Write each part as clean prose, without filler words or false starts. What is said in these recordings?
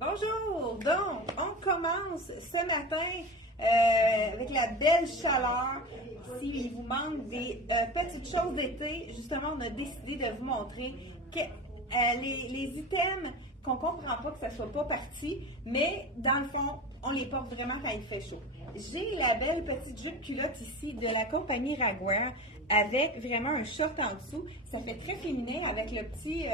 Bonjour! Donc, on commence ce matin avec la belle chaleur. S'il vous manque des petites choses d'été, justement, on a décidé de vous montrer que les items qu'on ne comprend pas que ça ne soit pas parti, mais dans le fond, on les porte vraiment quand il fait chaud. J'ai la belle petite jupe culotte ici de la compagnie Ragwear avec vraiment un short en dessous. Ça fait très féminin avec le petit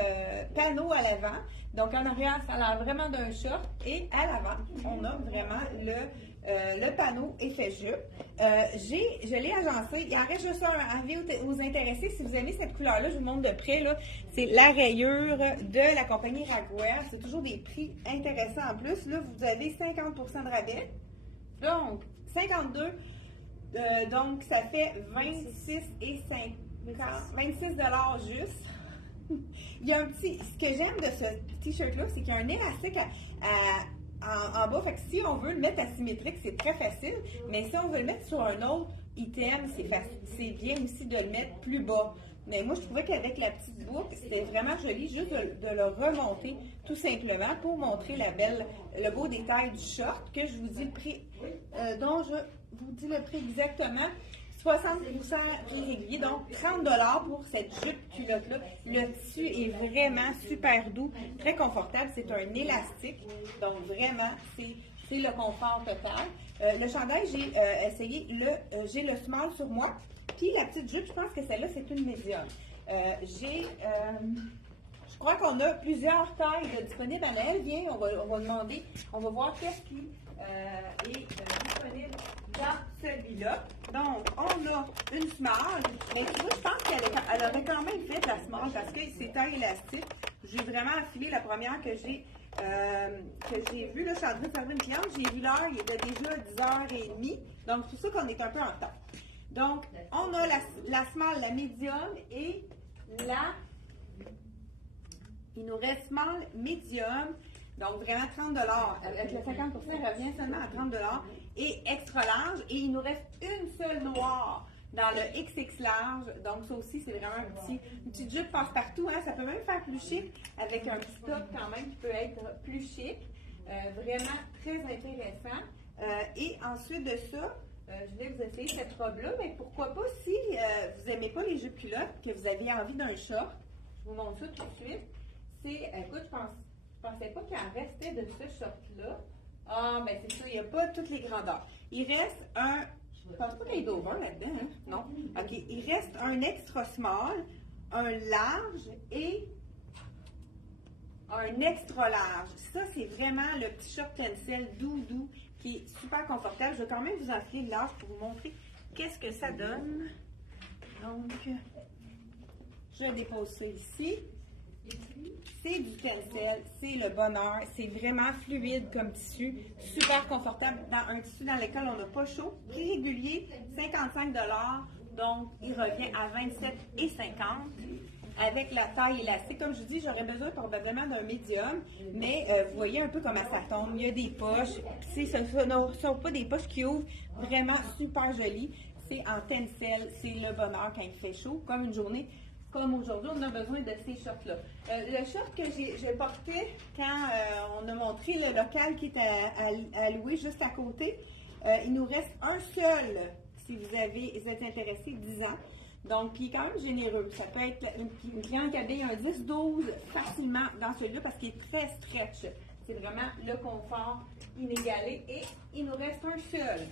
panneau à l'avant. Donc en arrière, ça a l'air vraiment d'un short et à l'avant, on a vraiment le panneau effet jupe. Je l'ai agencé. Il en reste juste un envie vous intéresser. Si vous aimez cette couleur-là, je vous montre de près. C'est la rayure de la compagnie Ragwear. C'est toujours des prix intéressants en plus. Là, vous avez 50% de rabais. Donc, 52. Donc, ça fait 26 et 50, 26 juste. Il y a un petit. Ce que j'aime de ce t-shirt-là, c'est qu'il y a un élastique en bas. Fait que si on veut le mettre asymétrique, c'est très facile. Mais si on veut le mettre sur un autre item, c'est bien aussi de le mettre plus bas. Mais moi, je trouvais qu'avec la petite boucle, c'était vraiment joli juste de le remonter tout simplement pour montrer le beau détail du short que je vous dis le prix, dont je vous dis le prix exactement. 60% irrégulier, donc 30 $ pour cette jupe culotte-là. Le tissu est vraiment super doux, très confortable. C'est un élastique, donc vraiment, c'est le confort total. Le chandail, j'ai essayé, j'ai le small sur moi. Puis la petite jupe, je pense que celle-là, c'est une médium. Je crois qu'on a plusieurs tailles disponibles à elle. Viens, on va demander, on va voir qu'est-ce qui est disponible dans celui-là. Donc, on a une small, mais tu vois, je pense qu'elle aurait quand même fait la small parce que c'est taille élastique. J'ai vraiment affilé la première que j'ai vue. Là, je suis en train de faire une cliente. J'ai vu l'heure, il était déjà 10h30. Donc, c'est pour ça qu'on est un peu en retard. Donc, on a la small, la medium et il nous reste small, medium, donc vraiment 30 $. Avec le 50%, il revient seulement à 30 $ et extra large. Et il nous reste une seule noire dans le XX large. Donc, ça aussi, c'est vraiment une petite jupe passe-partout. Hein? Ça peut même faire plus chic avec un petit top quand même qui peut être plus chic. Vraiment très intéressant. Et ensuite de ça, je vais vous essayer cette robe-là, mais pourquoi pas si vous n'aimez pas les jupes culottes, que vous avez envie d'un short, je vous montre ça tout de suite. Écoute, je pensais pas qu'il en restait de ce short-là. Ah, ben c'est ça, il n'y a pas toutes les grandeurs. Il reste je pense pas qu'il y ait d'over là-dedans, hein? Non? OK, il reste un extra small, un large et un extra large. Ça, c'est vraiment le petit short cancel doux, qui est super confortable. Je vais quand même vous enfiler le large pour vous montrer qu'est-ce que ça donne. Donc, je dépose ça ici. C'est du cancel, c'est le bonheur, c'est vraiment fluide comme tissu, super confortable dans un tissu dans lequel on n'a pas chaud. Prix régulier, 55 $, donc il revient à 27,50 $. Avec la taille élastique, comme je vous dis, j'aurais besoin probablement d'un médium, mais vous voyez un peu comment ça tombe. Il y a des poches, ce ne sont pas des poches qui ouvrent, vraiment super jolies. C'est en tencel, c'est le bonheur quand il fait chaud, comme une journée comme aujourd'hui, on a besoin de ces shorts-là. Le short que j'ai porté quand on a montré le local qui est à louer juste à côté, il nous reste un seul si vous êtes intéressé, 10 ans. Donc, il est quand même généreux. Ça peut être une cliente qui habille un 10-12 facilement dans celui-là parce qu'il est très stretch. C'est vraiment le confort inégalé. Et il nous reste un seul.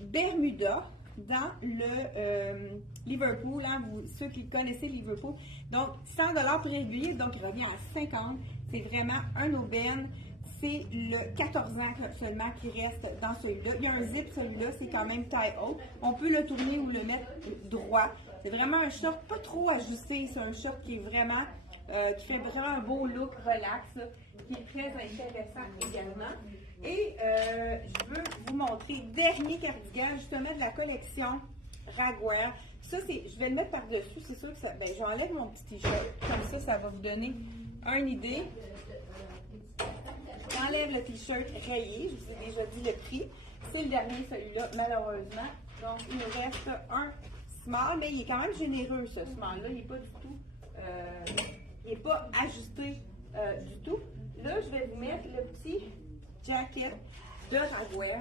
Bermuda dans le Liverpool, hein, ceux qui connaissez Liverpool. Donc, 100 $ prix régulier, donc il revient à 50. C'est vraiment un aubaine. C'est le 14 ans seulement qui reste dans celui-là. Il y a un zip, celui-là, c'est quand même taille haute. On peut le tourner ou le mettre droit. C'est vraiment un short pas trop ajusté. C'est un short qui est vraiment, qui fait vraiment un beau look relax, qui est très intéressant également. Et je veux vous montrer le dernier cardigan, justement, de la collection Ragwear. Ça, je vais le mettre par-dessus. C'est sûr que ça. Ben, j'enlève mon petit t-shirt. Comme ça va vous donner une idée. J'enlève le t-shirt rayé. Je vous ai déjà dit le prix. C'est le dernier, celui-là, malheureusement. Donc, il nous reste un small, mais il est quand même généreux, ce small-là. Il n'est pas du tout. Il n'est pas ajusté du tout. Là, là, je vais vous mettre le petit jacket de Raguer.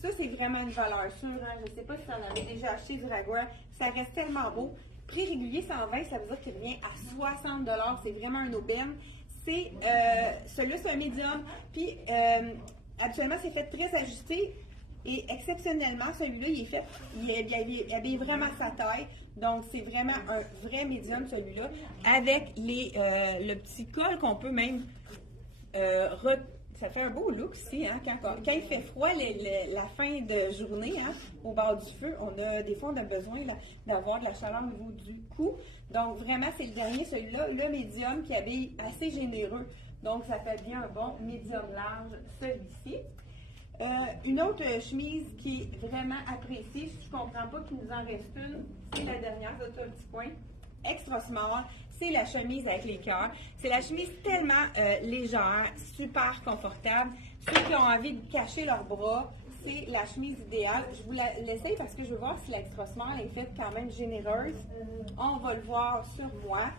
Ça, c'est vraiment une valeur sûre. Hein? Je ne sais pas si vous en avez déjà acheté du Raguer. Ça reste tellement beau. Prix régulier 120, ça veut dire qu'il revient à 60 $. C'est vraiment un aubaine. Celui-là, c'est un médium. Puis, actuellement, c'est fait très ajusté. Et exceptionnellement, celui-là, il habille vraiment sa taille. Donc, c'est vraiment un vrai médium, celui-là. Avec le petit col qu'on peut même ça fait un beau look ici, hein, quand il fait froid, la fin de journée, hein, au bord du feu, des fois, on a besoin d'avoir de la chaleur au niveau du cou. Donc, vraiment, c'est le dernier, celui-là, le médium qui habille assez généreux. Donc, ça fait bien un bon médium large, celui-ci. Une autre chemise qui est vraiment appréciée, je ne comprends pas qu'il nous en reste une, c'est la dernière, c'est un petit coin. Extra small, c'est la chemise avec les cœurs. C'est la chemise tellement légère, super confortable. Ceux qui ont envie de cacher leurs bras, c'est la chemise idéale. Je vous l'essaye parce que je veux voir si l'extra small est faite quand même généreuse. On va le voir sur moi.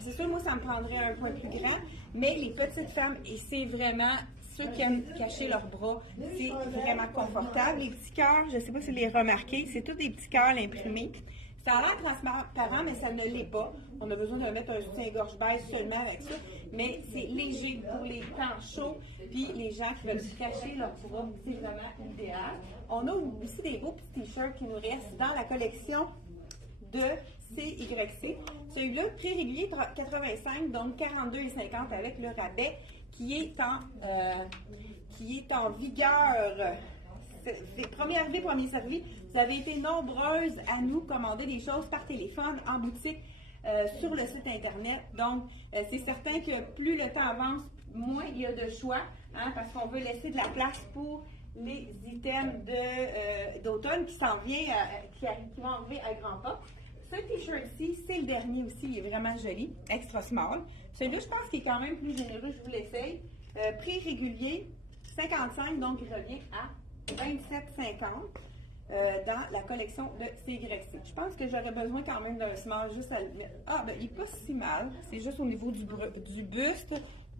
C'est sûr, moi, ça me prendrait un point plus grand, mais les petites femmes, et c'est vraiment ceux qui aiment cacher leurs bras, c'est vraiment confortable. Les petits cœurs, je ne sais pas si vous les remarquez, c'est tous des petits cœurs imprimés. Ça a l'air transparent, mais ça ne l'est pas. On a besoin de mettre un soutien-gorge beige seulement avec ça. Mais c'est léger pour les temps chauds. Puis les gens qui veulent se cacher leur bras, c'est vraiment idéal. On a aussi des beaux petits t-shirts qui nous restent dans la collection de CYC. Celui-là, prix régulier 85, donc 42,50 avec le rabais qui est en vigueur. Premier arrivé, premier servi. Vous avez été nombreuses à nous commander des choses par téléphone, en boutique, sur le site Internet. Donc, c'est certain que plus le temps avance, moins il y a de choix, hein, parce qu'on veut laisser de la place pour les items d'automne qui s'en vient, qui vont arriver à grands pas. Ce t-shirt-ci, c'est le dernier aussi, il est vraiment joli, extra small. Celui-là, je pense qu'il est quand même plus généreux, je vous l'essaye. Prix régulier, 55, donc il revient à 27,50 dans la collection de CYC. Je pense que j'aurais besoin quand même d'un small juste à le mettre. Ah, ben il n'est pas si mal. C'est juste au niveau du buste.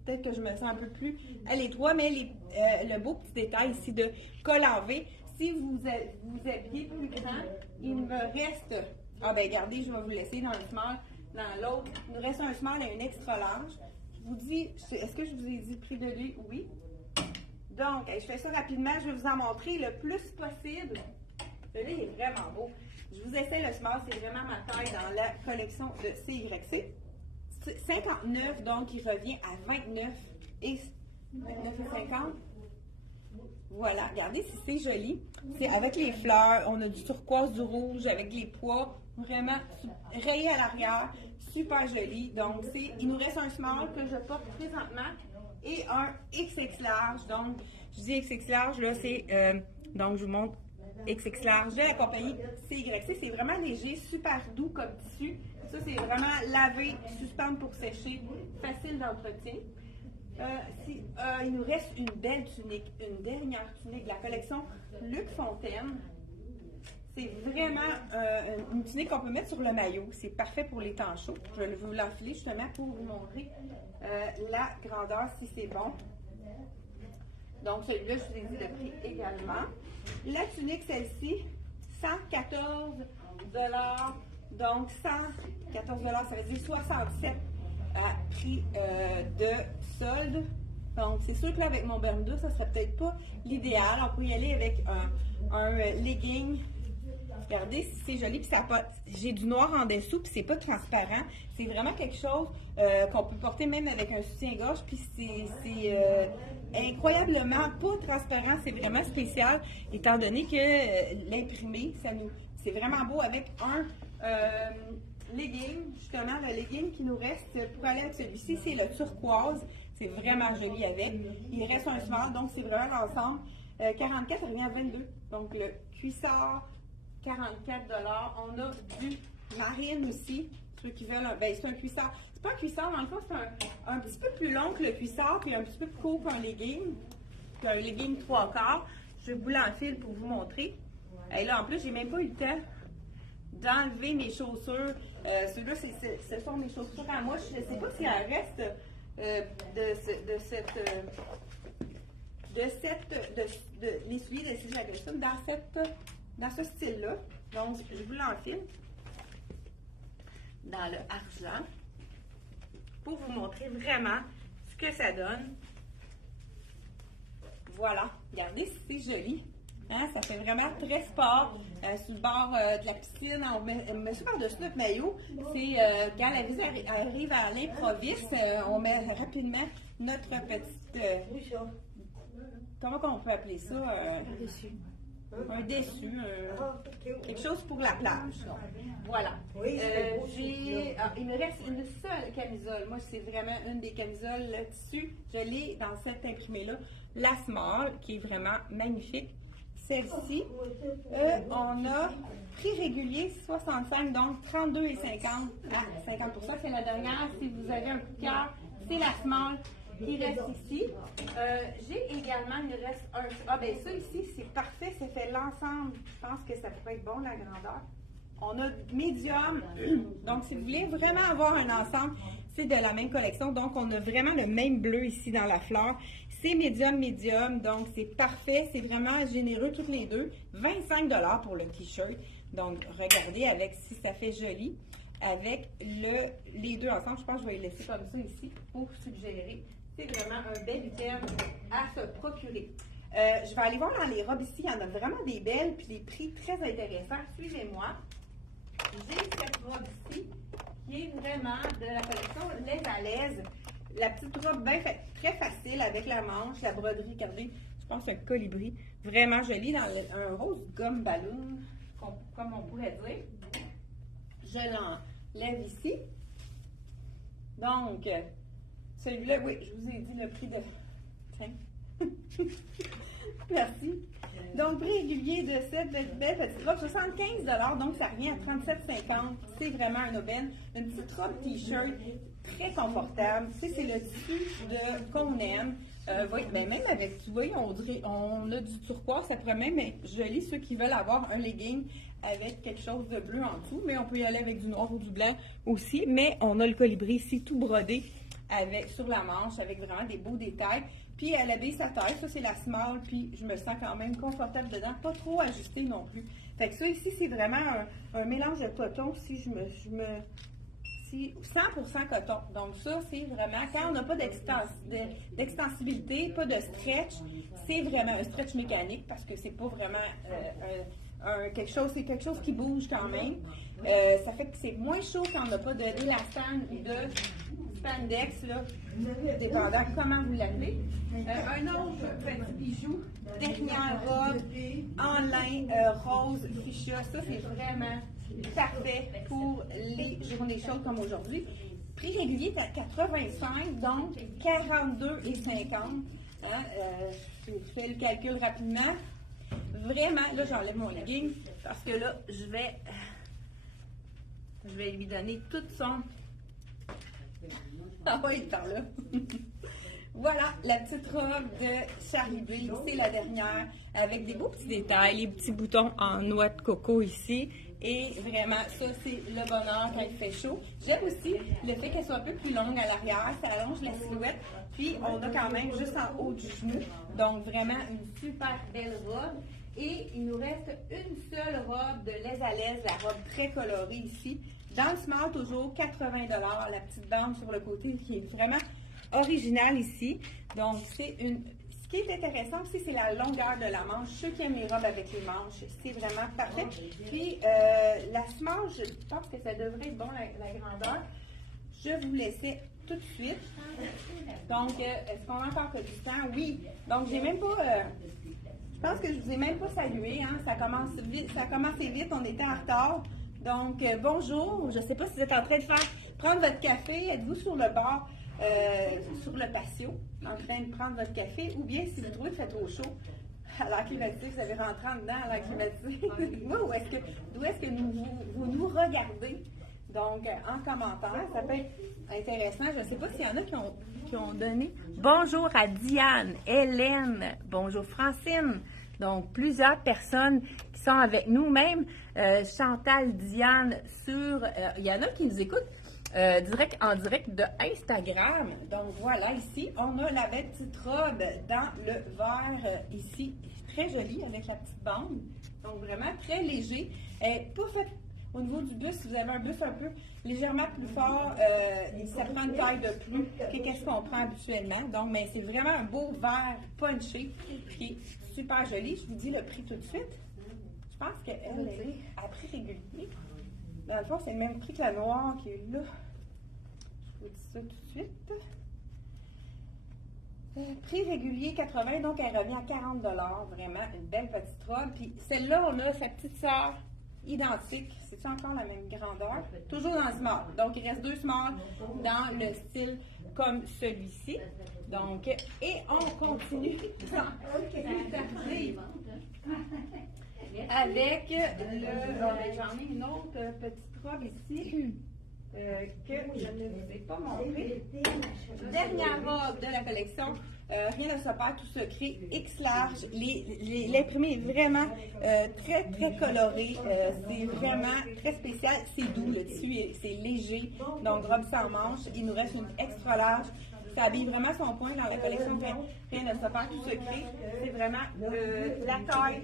Peut-être que je me sens un peu plus à l'étroit, mais le beau petit détail ici de col en V. Si vous habillez plus grand, il me reste... Ah, ben regardez, je vais vous laisser dans le small, dans l'autre. Il nous reste un small et un extra large. Je vous dis, est-ce que je vous ai dit le prix de lui? Oui. Donc, je fais ça rapidement. Je vais vous en montrer le plus possible. Celui-là, il est vraiment beau. Je vous essaie le small. C'est vraiment ma taille dans la collection de CYC. 59, donc il revient à 29 et 29,50. Voilà, regardez si c'est joli. C'est avec les fleurs. On a du turquoise, du rouge avec les pois. Vraiment rayé à l'arrière. Super joli. Donc, il nous reste un small que je porte présentement et un XX large. Donc, je dis XX large, là, c'est... donc, je vous montre XX large de la compagnie CYC. C'est vraiment léger, super doux comme tissu. Ça, c'est vraiment laver, suspendre pour sécher, facile d'entretien. Il nous reste une belle tunique, une dernière tunique de la collection Luc Fontaine. C'est vraiment une tunique qu'on peut mettre sur le maillot. C'est parfait pour les temps chauds. Je vais vous l'enfiler justement pour vous montrer la grandeur si c'est bon. Donc, celui-là, je vous ai dit le prix également. La tunique, celle-ci, 114 $. Donc, 114 $, ça veut dire 67 à prix de solde. Donc, c'est sûr que là, avec mon Bermuda, ça serait peut-être pas l'idéal. On peut y aller avec un legging. Regardez si c'est joli, puis j'ai du noir en dessous, puis c'est pas transparent. C'est vraiment quelque chose qu'on peut porter même avec un soutien-gorge, puis c'est incroyablement pas transparent. C'est vraiment spécial, étant donné que l'imprimé, c'est vraiment beau avec un legging. Justement, le legging qui nous reste pour aller avec celui-ci, c'est le turquoise. C'est vraiment joli avec. Il reste un small, donc c'est vraiment l'ensemble. 44, ça revient à 22. Donc, le cuissard, 44 $. On a du marine aussi. Ceux qui veulent, c'est un cuissard. C'est pas un cuissard, dans le fond, c'est un petit peu plus long que le cuissard, puis un petit peu plus court qu'un legging. C'est un legging 3/4. Je vous l'enfile pour vous montrer. Et là, en plus, j'ai même pas eu le temps d'enlever mes chaussures. Celui-là, ce sont mes chaussures à moi. Je ne sais pas s'il en reste les souliers de Sylvia Jackson dans ce style-là. Donc, je vous l'enfile dans le argent pour vous montrer vraiment ce que ça donne. Voilà, regardez, c'est joli. Hein, ça fait vraiment très sport. Sur le bord de la piscine, on met ça par-dessus notre maillot. C'est quand la visite arrive à l'improviste, on met rapidement notre petite... comment on peut appeler ça? Un dessus. Quelque chose pour la plage. Voilà. Il me reste une seule camisole. Moi, c'est vraiment une des camisoles tissu. Je l'ai dans cette imprimée-là. La Small, qui est vraiment magnifique. Celle-ci, on a prix régulier 65, donc 32,50 à 50%. C'est la dernière. Si vous avez un coup de cœur, c'est la Small qui reste ici. J'ai également, il me reste un... Ah ben ça ici, c'est parfait. Ça fait l'ensemble. Je pense que ça pourrait être bon, la grandeur. On a médium. Donc, si vous voulez vraiment avoir un ensemble, c'est de la même collection. Donc, on a vraiment le même bleu ici dans la fleur. C'est médium, donc c'est parfait. C'est vraiment généreux toutes les deux. 25 $ pour le t-shirt. Donc, regardez avec si ça fait joli. Avec les deux ensemble, je pense que je vais les laisser comme ça ici pour suggérer. C'est vraiment un bel item à se procurer. Je vais aller voir dans les robes ici. Il y en a vraiment des belles, puis les prix très intéressants. Suivez-moi. J'ai cette robe ici qui est vraiment de la collection Les à l'aise. La petite robe bien très facile avec la manche, la broderie, regardez, je pense un colibri. Vraiment joli dans un rose gomme ballon, comme on pourrait dire. Je l'enlève ici. Donc, celui-là, oui, je vous ai dit le prix de... Tiens. Merci. Donc, prix régulier de cette belle petite robe, 75 $, donc ça revient à 37,50 $. C'est vraiment une aubaine. Une petite robe t-shirt très confortable. C'est le tissu qu'on aime. Ben même avec, tu vois, on a du turquoise, ça pourrait même être joli, ceux qui veulent avoir un legging avec quelque chose de bleu en dessous, mais on peut y aller avec du noir ou du blanc aussi. Mais on a le colibri ici, tout brodé sur la manche, avec vraiment des beaux détails. Puis elle habille sa taille, ça c'est la small, puis je me sens quand même confortable dedans, pas trop ajustée non plus. Fait que ça ici, c'est vraiment un mélange de coton, si 100% coton. Donc ça, c'est vraiment, quand on n'a pas d'extensibilité, pas de stretch, c'est vraiment un stretch mécanique, parce que c'est pas vraiment c'est quelque chose qui bouge quand même. Ça fait que c'est moins chaud quand on n'a pas d'élastane ou de spandex, là, dépendant comment vous l'appelez. Un autre petit bijou, dernière robe en lin rose fuchsia. Ça, c'est vraiment parfait pour les journées chaudes comme aujourd'hui. Prix régulier est à 85, donc 42,50. Hein, je fais le calcul rapidement. Vraiment, là, j'enlève mon legging parce que là, je vais lui donner toute son... Ah oui, il est par là. Voilà, la petite robe de Charlie Blee, c'est la dernière, avec des beaux petits détails, les petits boutons en noix de coco ici. Et vraiment, ça, c'est le bonheur quand il fait chaud. J'aime aussi le fait qu'elle soit un peu plus longue à l'arrière, ça allonge la silhouette. Puis, on a quand même juste en haut du genou. Donc, vraiment, une super belle robe. Et il nous reste une seule robe de Les à l'aise, la robe très colorée ici. Dans le small, toujours 80 $, la petite bande sur le côté qui est vraiment originale ici. Donc, c'est une... Ce qui est intéressant aussi, c'est la longueur de la manche. Ceux qui aiment les robes avec les manches, c'est vraiment parfait. Puis, la small, je pense que ça devrait être bon, la grandeur. Je vous laissais tout de suite. Donc, est-ce qu'on a encore du temps? Oui. Donc, j'ai même pas... je pense que je vous ai même pas salué. Hein? Ça commence vite, ça a commencé vite. On était en retard. Donc, bonjour. Je ne sais pas si vous êtes en train de prendre votre café. Êtes-vous sur le bord, sur le patio, en train de prendre votre café? Ou bien, si vous trouvez qu'il fait trop chaud, à l'air climatisé, vous avez rentré en dedans à l'air climatisé. D'où est-ce que vous nous regardez? Donc, en commentaire, ça peut être intéressant. Je ne sais pas s'il y en a qui ont donné. Bonjour à Diane, Hélène, bonjour Francine. Donc, plusieurs personnes qui sont avec nous, même Chantal, Diane, il y en a qui nous écoutent en direct de Instagram. Donc voilà, ici, on a la belle petite robe dans le vert ici, très jolie avec la petite bande. Donc vraiment très léger. Elle n'est pas faite au niveau du buste. Si vous avez un buste un peu légèrement plus fort, ça prend une taille de plus que qu'est-ce qu'on prend habituellement. Donc, mais c'est vraiment un beau vert punché qui est super joli. Je vous dis le prix tout de suite. Je pense qu'elle est à prix régulier. Dans le fond, c'est le même prix que la noire qui est là. Je vous dis ça tout de suite. Prix régulier 80, donc elle revient à 40 $. Vraiment, une belle petite robe. Puis celle-là, on a sa petite sœur identique. C'est encore la même grandeur? Toujours dans le small. Donc, il reste 2 small dans le style comme celui-ci. Donc, et on continue avec j'en ai une autre petite robe ici. Que je ne vous ai pas montré. Dernière robe de la collection, rien ne se perd, tout secret, X large. L'imprimé est vraiment très très coloré, c'est vraiment très spécial, c'est doux, le tissu c'est léger, donc robe sans manche. Il nous reste une extra large. Ça habille vraiment son point dans la collection rien ne se perd, tout secret. C'est vraiment la taille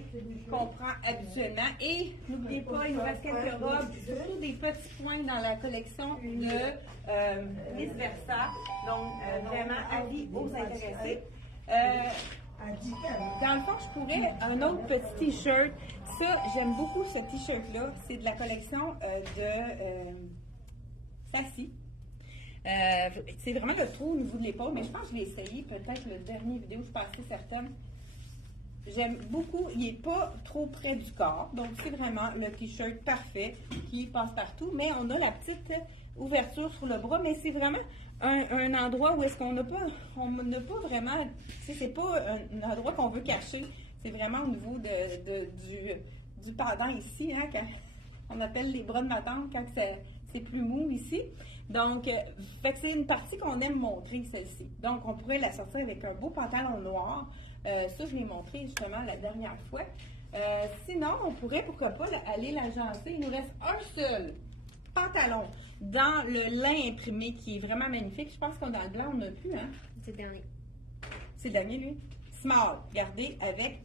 qu'on prend habituellement. Et n'oubliez pas, il nous reste quelques robes, surtout des petits points dans la collection de Miss Versa. Donc, vraiment, avis aux intéressés. Dans le fond, je pourrais un autre petit t-shirt. Ça, j'aime beaucoup ce t-shirt-là. C'est de la collection de Sassy. C'est vraiment le trou au niveau de l'épaule, mais je pense que je l'ai essayé peut-être le dernier vidéo, je suis pas assez certaine. J'aime beaucoup, il n'est pas trop près du corps, donc c'est vraiment le t-shirt parfait qui passe partout, mais on a la petite ouverture sur le bras, mais c'est vraiment un endroit où est-ce qu'on n'a pas vraiment, c'est pas un endroit qu'on veut cacher, c'est vraiment au niveau du pendant ici, hein, quand on appelle les bras de ma tante quand c'est plus mou ici. Donc, c'est une partie qu'on aime montrer, celle-ci. Donc, on pourrait la sortir avec un beau pantalon noir. Ça, je l'ai montré justement la dernière fois. Sinon, on pourrait, pourquoi pas, aller l'agencer. Il nous reste un seul pantalon dans le lin imprimé qui est vraiment magnifique. Je pense qu'on dans le blanc, on n'a plus, hein? C'est le dernier. C'est le dernier, lui? Small. Regardez, avec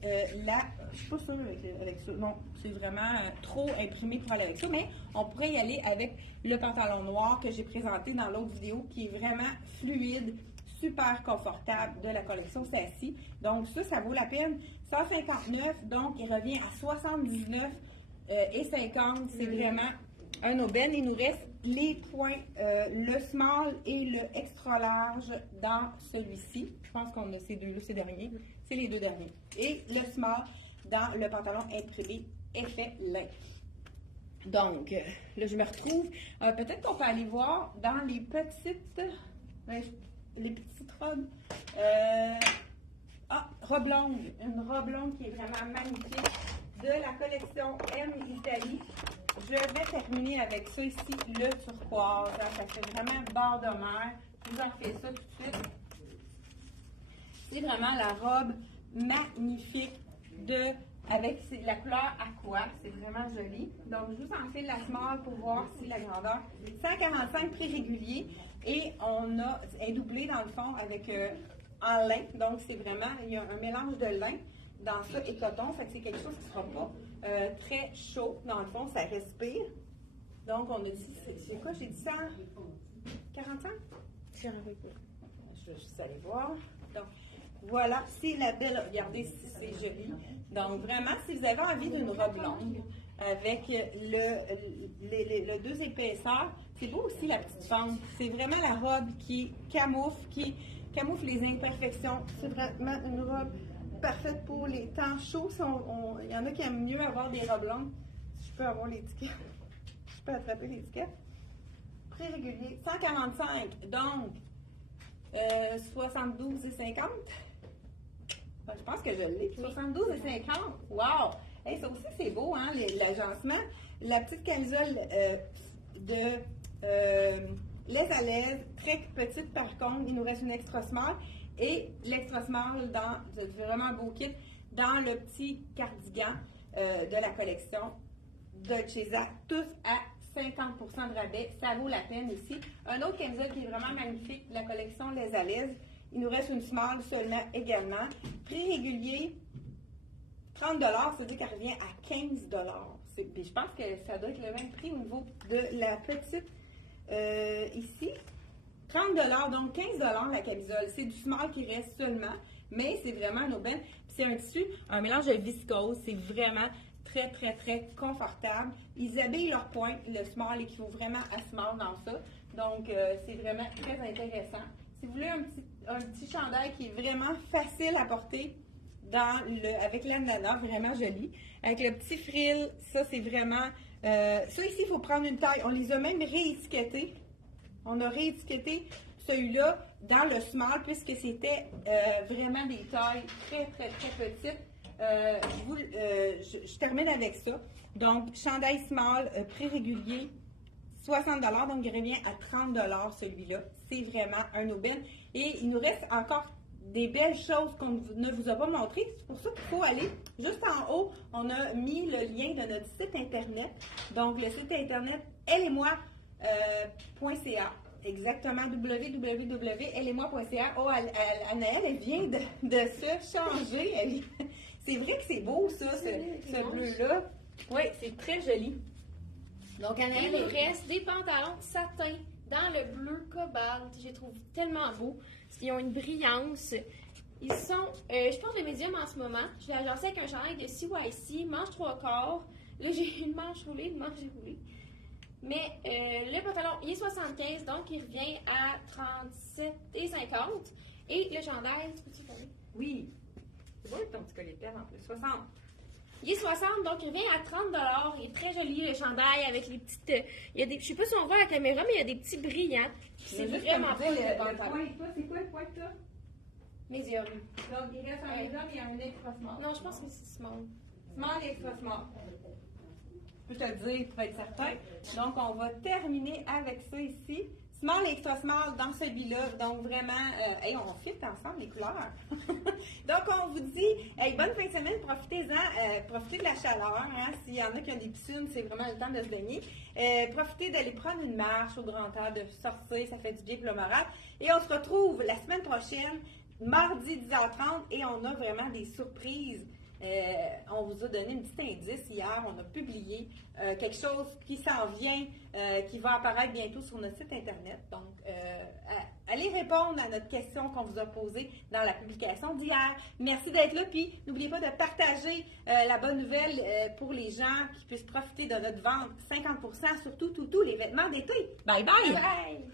je suis pas sûre avec ça. Non, c'est vraiment trop imprimé pour aller avec ça. Mais on pourrait y aller avec le pantalon noir que j'ai présenté dans l'autre vidéo qui est vraiment fluide, super confortable de la collection Sassy. Donc ça vaut la peine. 159, donc il revient à 79 et 50. C'est vraiment un aubaine. Il nous reste les points, le small et le extra large dans celui-ci. Je pense qu'on a ces deux-là, ces derniers. C'est les deux derniers. Et le small dans le pantalon imprimé effet lin. Donc, là, je me retrouve. Peut-être qu'on peut aller voir dans les petites robes. Robe longue. Une robe longue qui est vraiment magnifique de la collection M Italie. Je vais terminer avec ça ici, le turquoise. Ça fait vraiment bord de mer. Je vous en fais ça tout de suite. C'est vraiment la robe magnifique avec la couleur aqua. C'est vraiment joli. Donc, je vous en fais la small pour voir si la grandeur. 145 prix régulier. Et elle est doublée dans le fond avec en lin. Donc, c'est vraiment, il y a un mélange de lin dans ça et coton. Fait que c'est quelque chose qui ne sera pas très chaud. Dans le fond, ça respire. Donc, on a dit, c'est quoi? J'ai dit 145? Je vais juste aller voir. Donc, voilà, c'est la belle. Regardez, c'est joli. Donc, vraiment, si vous avez envie d'une robe longue avec le 2 épaisseurs, c'est beau aussi la petite fente. C'est vraiment la robe qui camoufle les imperfections. C'est vraiment une robe parfaite pour les temps chauds. Il y en a qui aiment mieux avoir des robes longues. Si je peux avoir l'étiquette, je peux attraper l'étiquette. Prix régulier, 145. Donc, 72 et 50. Je pense que je l'ai. 72 et 50. Wow! Hey, ça aussi, c'est beau, hein, l'agencement. La petite camisole laisse à l'aise, très petite par contre. Il nous reste une extra small. Et l'extra small, c'est vraiment un beau kit, dans le petit cardigan de la collection Dolce & tous à 50% de rabais. Ça vaut la peine ici. Un autre camisole qui est vraiment magnifique, la collection Les Alaises. Il nous reste une small seulement également. Prix régulier, 30 $, ça veut dire qu'elle revient à 15 $. Puis je pense que ça doit être le même prix au niveau de la petite ici. 30 $, donc 15 $ la camisole. C'est du small qui reste seulement, mais c'est vraiment une aubaine. Puis c'est un tissu, un mélange de viscose. C'est vraiment très, très, très confortable. Ils habillent leur pointe. Le small équivaut vraiment à small dans ça. Donc, c'est vraiment très intéressant. Si vous voulez un petit chandail qui est vraiment facile à porter avec l'ananas, vraiment joli. Avec le petit frill, ça c'est vraiment... ça ici, il faut prendre une taille. On les a même réétiquetés. On a réétiqueté celui-là dans le small puisque c'était vraiment des tailles très, très, très petites. Je termine avec ça. Donc, chandail small, prix régulier, 60 $, donc il revient à 30 $ celui-là. C'est vraiment un aubaine. Et il nous reste encore des belles choses qu'on ne vous a pas montrées. C'est pour ça qu'il faut aller juste en haut. On a mis le lien de notre site internet. Donc, le site internet elletmoi.ca. Exactement, www.elletmoi.ca. Oh, Anaëlle, elle vient de se changer. C'est vrai que c'est beau, ça, ce bleu-là. Oui, c'est très joli. Donc, Anaëlle, il nous reste des pantalons satin dans le bleu cobalt. Je les trouve tellement beaux. Ils ont une brillance. Ils sont, je porte le médium en ce moment. Je l'ai agencé avec un chandail de CYC, manche 3/4. Là, j'ai une manche roulée, une manche déroulée. Mais le pantalon, il est 75, donc il revient à 37,50. Et le chandail, tu peux-tu parler? Oui. C'est beau ton petit collier de perles en plus. 60. Il est 60, donc il revient à 30 $. Il est très joli, le chandail, avec les petites... il y a des, je sais pas si on voit à la caméra, mais il y a des petits brillants. C'est vraiment cool, le pantalon. Toi, c'est quoi le poids que t'as? Médium. Donc, il reste un médium et un extra small. Non, je pense que c'est small. Small et extra small. Je peux te le dire pour être certain. Donc, on va terminer avec ça ici. Small et extra small dans celui-là. Donc, vraiment, on fit ensemble les couleurs. Donc, on vous dit, bonne fin de semaine, profitez-en, profitez de la chaleur. Hein, s'il y en a qui ont des piscines, c'est vraiment le temps de se baigner. Profitez d'aller prendre une marche au grand air, de sortir, ça fait du bien pour le moral. Et on se retrouve la semaine prochaine, mardi 10h30, et on a vraiment des surprises. On vous a donné un petit indice hier, on a publié quelque chose qui s'en vient, qui va apparaître bientôt sur notre site internet. Donc, allez répondre à notre question qu'on vous a posée dans la publication d'hier. Merci d'être là, puis n'oubliez pas de partager la bonne nouvelle pour les gens qui puissent profiter de notre vente 50%, surtout tous les vêtements d'été. Bye bye! Bye bye!